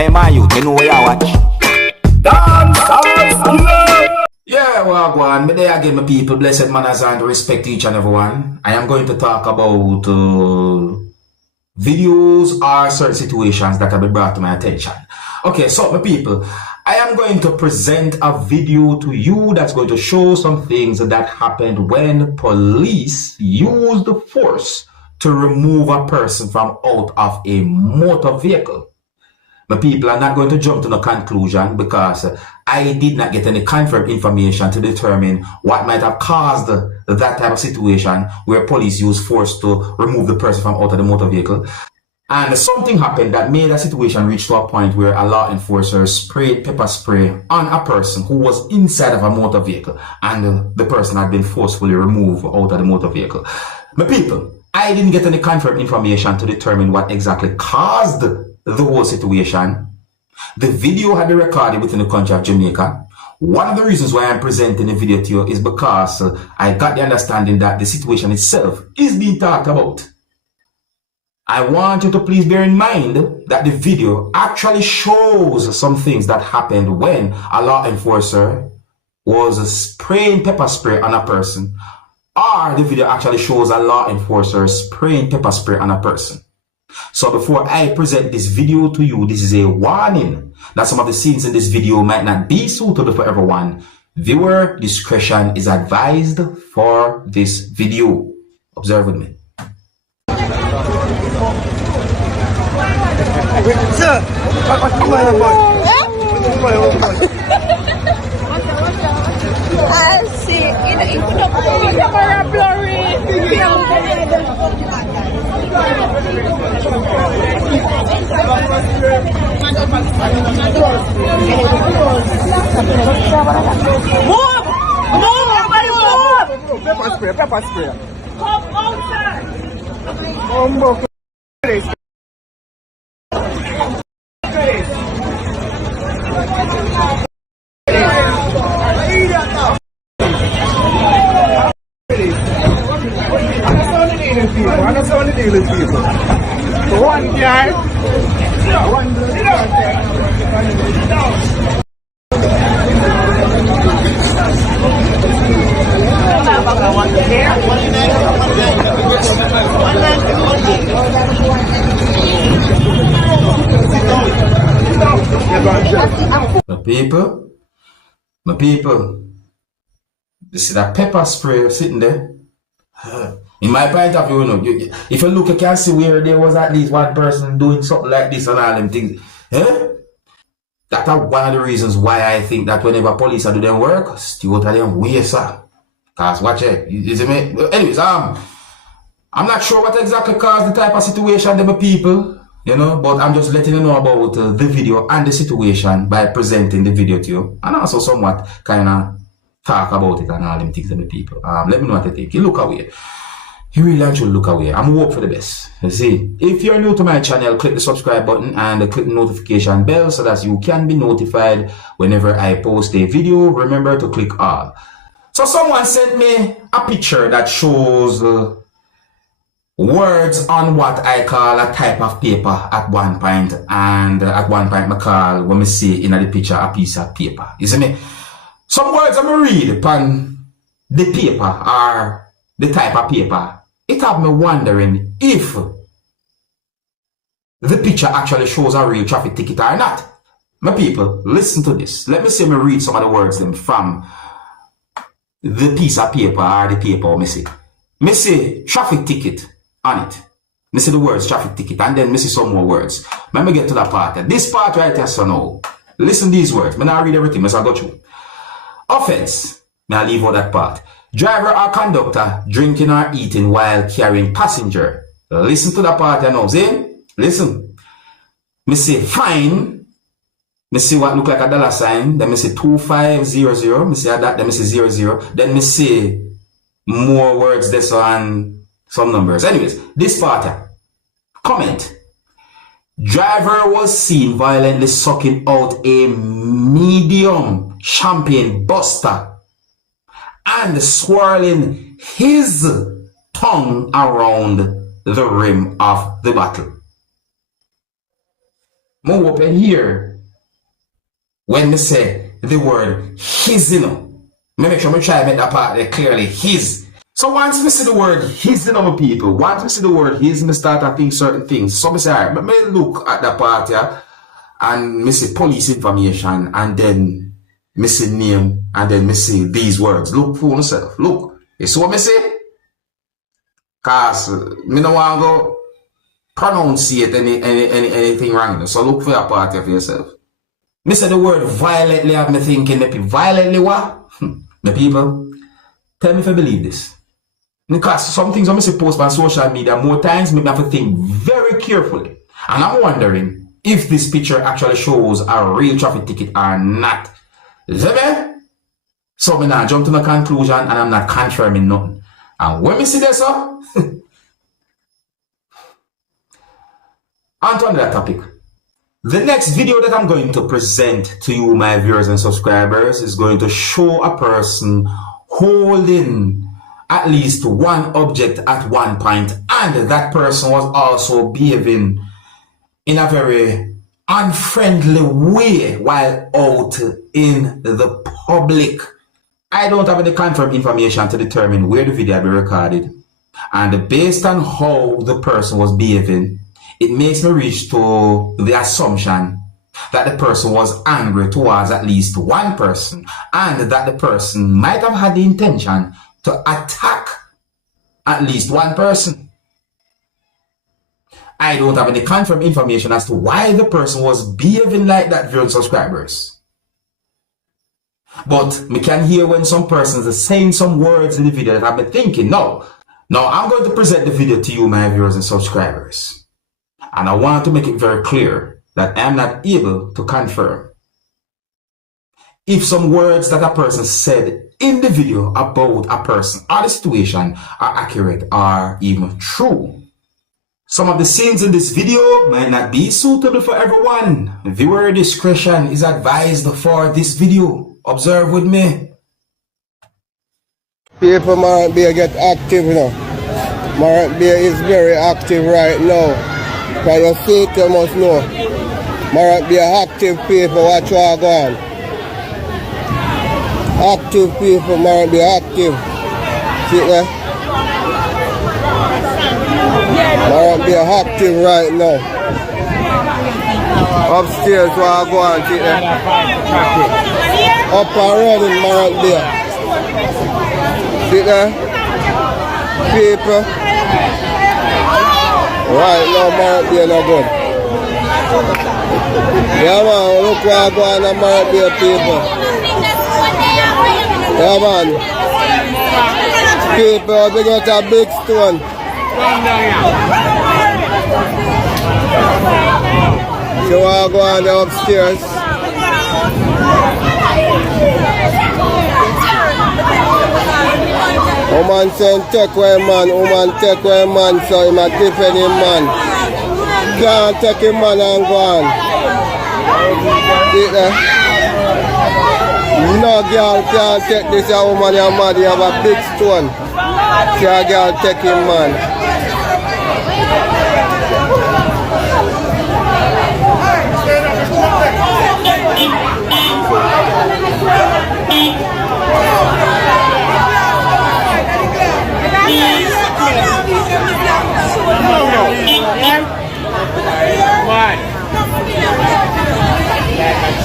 Hey man, you know where you watch? Dancehall. Yeah, well, go on. Me there again, my people. Blessed manners and respect each and everyone. I am going to talk about videos or certain situations that have been brought to my attention. Okay, so my people, I am going to present a video to you that's going to show some things that happened when police used force to remove a person from out of a motor vehicle. My people are not going to jump to no conclusion because I did not get any confirmed information to determine what might have caused that type of situation where police use force to remove the person from out of the motor vehicle. And something happened that made a situation reach to a point where a law enforcer sprayed pepper spray on a person who was inside of a motor vehicle, and the person had been forcefully removed out of the motor vehicle. My people, I didn't get any confirmed information to determine what exactly caused the whole situation. The video had been recorded within the country of Jamaica. One of the reasons why I'm presenting the video to you is because I got the understanding that the situation itself is being talked about. I want you to please bear in mind that the video actually shows some things that happened when a law enforcer was spraying pepper spray on a person, or the video actually shows a law enforcer spraying pepper spray on a person. So before I present this video to you, this is a warning that some of the scenes in this video might not be suitable for everyone. Viewer discretion is advised for this video. Observe with me. Sir, what's going on? I see. You put up the camera blurry. Move! Move! Everybody move! Pepper spray, pepper spray. Come on, sir. I don't want to deal with people. One guy, one my people, you see that pepper spray sitting there? In my point of view, you know, if you look, you can see where there was at least one person doing something like this and all them things. That's one of the reasons why I think that whenever police are doing their work, steward are them way, sir. Cause watch it, you see me? Anyways, I'm not sure what exactly caused the type of situation that my people, you know, but I'm just letting you know about the video and the situation by presenting the video to you, and also somewhat kind of talk about it and all them things to the people. Let me know what you think. You look away. You really should look away. I'm hope for the best. You see, if you're new to my channel, click the subscribe button and click the notification bell so that you can be notified whenever I post a video. Remember to click all. So someone sent me a picture that shows words on what I call a type of paper at one point, and at one point I call when I see in the picture a piece of paper. You see me? Some words I'm going to read upon the paper or the type of paper. It have me wondering if the picture actually shows a real traffic ticket or not. My people, listen to this. Let me see me read some of the words them from the piece of paper or the paper me see. Me see traffic ticket on it. Me see the words traffic ticket, and then me see some more words. Let me get to that part. This part right here, so now. Listen to these words. Me not read everything, I go through. Offense. May I leave out that part. Driver or conductor drinking or eating while carrying passenger. Listen to that part you know, see? Listen. Me say fine. Me see what look like a dollar sign. Then me say 2500. Me say that. Then me say 00. Then me say more words this and some numbers. Anyways, this part. Comment. Driver was seen violently sucking out a medium champagne buster and swirling his tongue around the rim of the bottle. Move up here. When me say the word his, you know. Me make sure me try to make that part there clearly. His. So once me see the word his, you know, my people. Once me see the word his, me start to think certain things. So me say, alright, me look at that part here and me see police information and then me see name and then me see these words. Look for myself. Look. You see what me say? Cause me no want to go pronunciate anything wrong. So look for that part here for yourself. Me say the word violently, I'm thinking, violently what? My people, tell me if I believe this. Because some things I'm post on social media, more times me have to think very carefully. And I'm wondering if this picture actually shows a real traffic ticket or not. So me now jump to my conclusion and I'm not confirming nothing. And when me see this, on to another topic. The next video that I'm going to present to you, my viewers and subscribers, is going to show a person holding at least one object at one point, and that person was also behaving in a very unfriendly way while out in the public. I don't have any confirmed information to determine where the video will be recorded, and based on how the person was behaving, it makes me reach to the assumption that the person was angry towards at least one person and that the person might have had the intention to attack at least one person. I don't have any confirmed information as to why the person was behaving like that, viewers and subscribers. But we can hear when some persons are saying some words in the video that I've been thinking, no. Now I'm going to present the video to you, my viewers and subscribers. And I want to make it very clear that I am not able to confirm if some words that a person said in the video about a person or the situation are accurate or even true. Some of the scenes in this video might not be suitable for everyone. Viewer discretion is advised for this video. Observe with me. People might be get active now. Might be is very active right now. Because you see it, you must know. Might be active people, watch what go on. Active people might be active. See there? Might be active right now. Upstairs what go on, see there? Up and running might be. See there? People. Right now, might be no good. Yeah, man, look what go on, might be people. Yeah, man. People, they got a big stone. So I go on the upstairs. Woman saying take away man, woman take away man, so him a defend him man. Can't take him man and go on. See there? No girl can't take this a woman and mad, you have a big stone. See a girl take him man.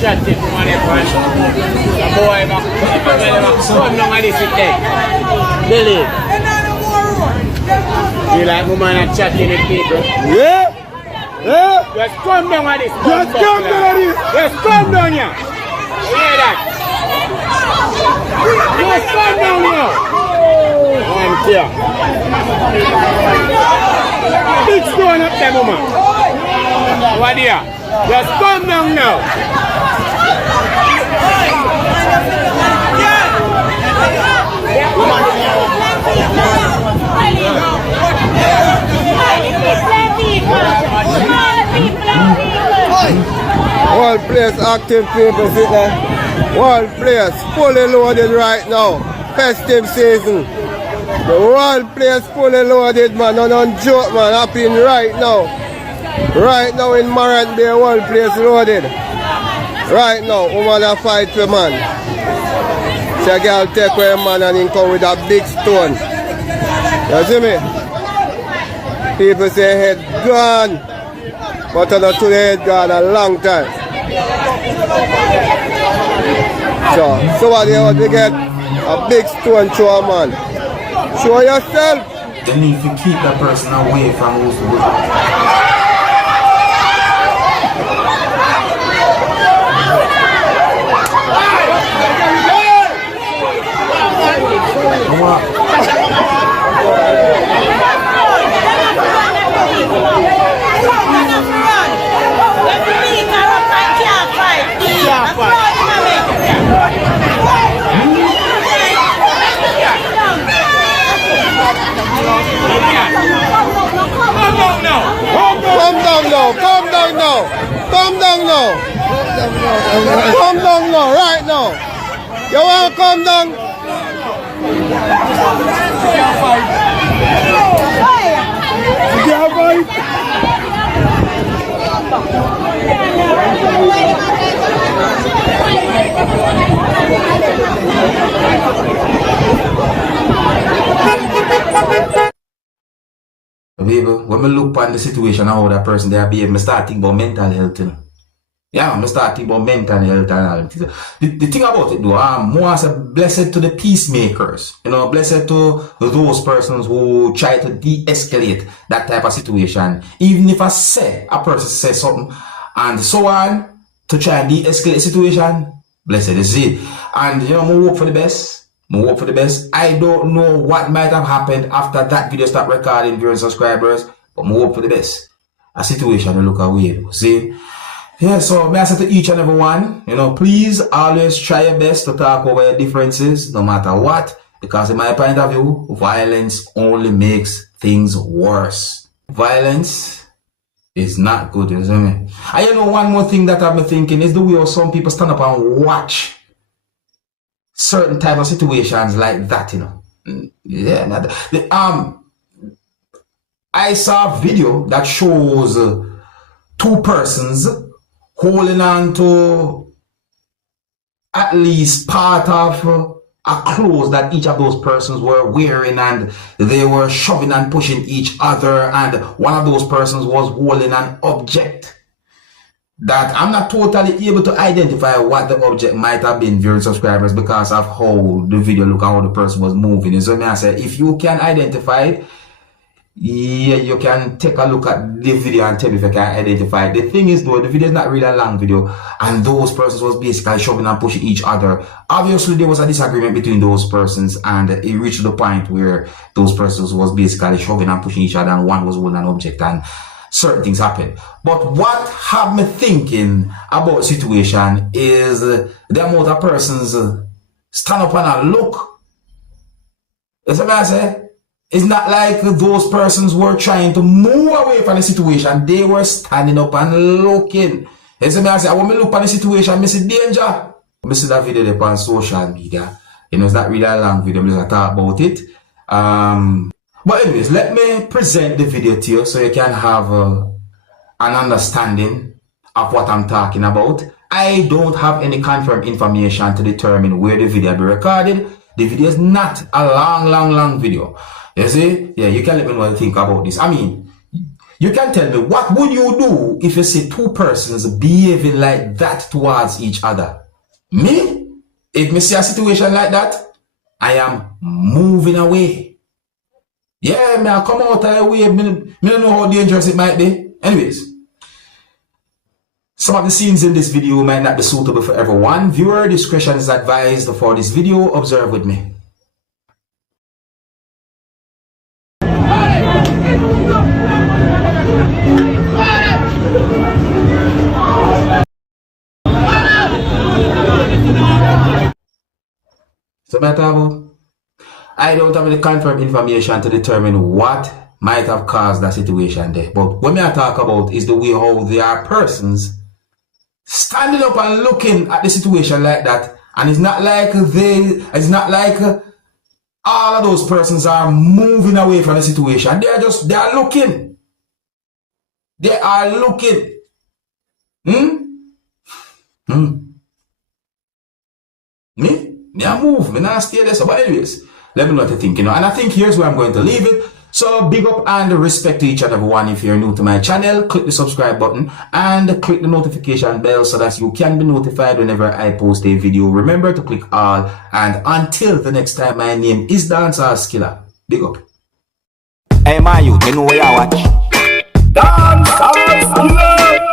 Shut it, money, the boy, son, no money, sit there. Billy. You like woman and chatting with people? Yeah? Yeah? Just come down on this. Just come down on this. Just come down here. You hear that? Just come down here. One here. Big stone up there, woman. What here? Just come down now. Whole place active people sit there. Whole place fully loaded right now. Festive season. The whole place fully loaded, man. No joke, man. Happening right now. Right now in Marant Bay, one place loaded. Right now, woman a fight for man. So a girl take away a man and he come with a big stone. You see me? People say head gone. But not to the head gone a long time. So somebody out to get a big stone to a man. Show yourself. They need to keep that person away from who's Come down now, right now. You want to come down? People, when I look at the situation and how that person they are behaving, I start thinking about mental health. You know? Yeah, I'm starting about mental health and all. The thing about it though, I'm more as a blessed to the peacemakers. You know, blessed to those persons who try to de-escalate that type of situation. Even if a person says something and so on to try and de-escalate the situation, blessed is it. And you know, I hope for the best. I don't know what might have happened after that video stopped recording during subscribers, but I hope for the best. A situation will look away, see? Yeah, so may I say to each and every one, you know, please always try your best to talk over your differences, no matter what, because in my point of view, violence only makes things worse. Violence is not good, you see me? And you know, one more thing that I've been thinking is the way some people stand up and watch certain type of situations like that, you know. Yeah, I saw a video that shows two persons holding on to at least part of a clothes that each of those persons were wearing, and they were shoving and pushing each other, and one of those persons was holding an object that I'm not totally able to identify what the object might have been, viewers, subscribers, because of how the video look, how the person was moving. And so I say, if you can identify it, yeah, you can take a look at the video and tell me if you can identify it. The thing is though, the video is not really a long video, and those persons was basically shoving and pushing each other. Obviously there was a disagreement between those persons, and it reached to the point where those persons was basically shoving and pushing each other, and one was holding an object, and certain things happened. But what have me thinking about the situation is the amount of persons stand up and look. That's what I say. It's not like those persons were trying to move away from the situation. They were standing up and looking. That's what I say. When I look at the situation, I see danger. I see that video on social media. You know, it's not really a long video. I'm just talk about it. But anyways, let me present the video to you so you can have an understanding of what I'm talking about. I don't have any confirmed information to determine where the video will be recorded. The video is not a long video. You see? Yeah, you can let me know what you think about this. I mean, you can tell me, what would you do if you see two persons behaving like that towards each other? Me? If me see a situation like that, I am moving away. Yeah, me I come out of the way. Me don't know how dangerous it might be. Anyways, some of the scenes in this video might not be suitable for everyone. Viewer discretion is advised for this video. Observe with me. So I don't have any confirmed information to determine what might have caused that situation there. But what I talk about is the way how there are persons standing up and looking at the situation like that, and it's not like all of those persons are moving away from the situation. They are looking. They are looking. Me I move. Me not stay there. So, but anyways, let me know what you think, you know. And I think here's where I'm going to leave it. So, big up and respect to each and every one. If you're new to my channel, click the subscribe button and click the notification bell so that you can be notified whenever I post a video. Remember to click all. And until the next time, my name is Dancehall Skilla. Big up. Hey, my youth, you know where I watch. Dancehall Skilla.